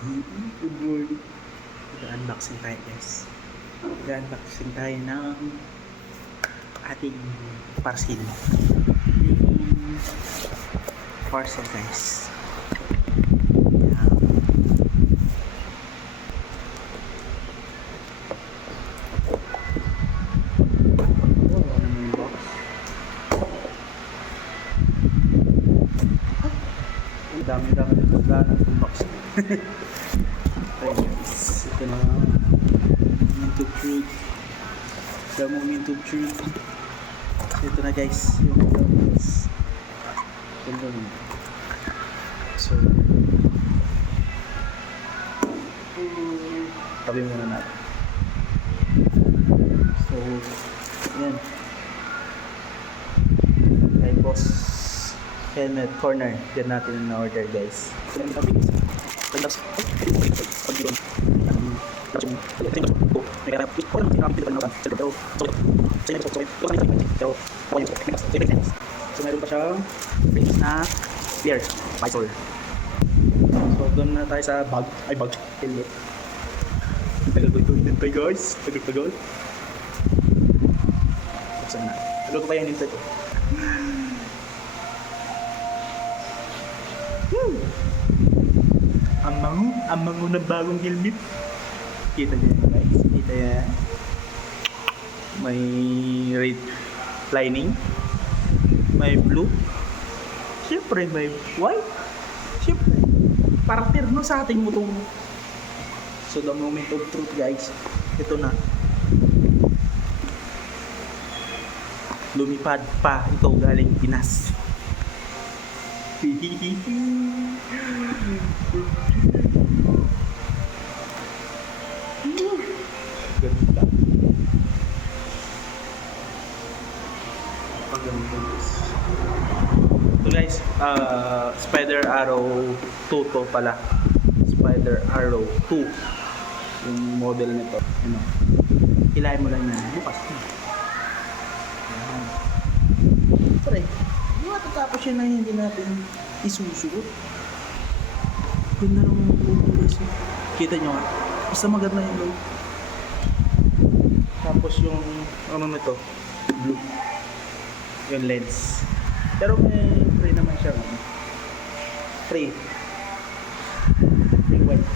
Good morning. Mag-unboxing tayo guys. Mag-unboxing tayo ng ating parcel. Parcel guys. Yan. Oh, ano mo yung box? Ang dami-dami na pagdaan ng box. Okay guys, ito na moment of truth. The moment of truth. Ito na guys, yung box. Ito na. So, tabi muna natin. So, yan. Kay Boss Helmet Corner. Yan natin yung na-order guys. So, yan tabi guys. So meron pa siyang face na clear visor. So doon na tayo sa bag, helmet. Tagal ko ito hinintay guys, tagal. Buksan na. Tagal ko pa yung hinintay ko. Ang mango ng bagong helmet. Kita niyo yan guys, kita yan. May red lining, may blue, siyempre may white, siyempre para terno sa ating motor. So the moment of truth guys, ito na. Lumipad pa ito galing Pinas. Ganda. Paganda guys. So guys, Spider Arrow 2 to pala. Spider Arrow 2 yung model nito. Ano? Hilahin mo lang yan. Bukas na. Ayan. Pare, di ba tatapos yun na hindi natin isusuot? Ganda ng mga photo guys. Kita nyo nga. Basta maganda yung logo. Tapos yung ano nito, blue. Yung lens. Pero may free naman siya. Free white.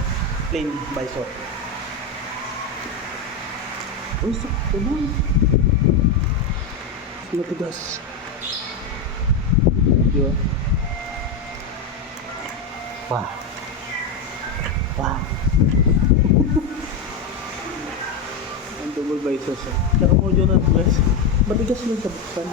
Plain visor. Uy, sakto na. Matigas. Diba? Wow. Ang double visor siya. Tsaka mo dyan na guys. Matigas lang sa buksan.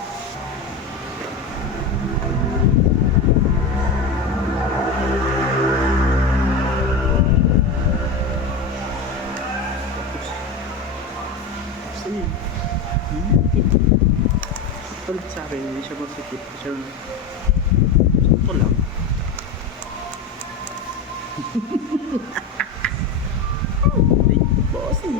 Tulit sa akin, hindi siya masikip. Siya sakto lang. Bossy.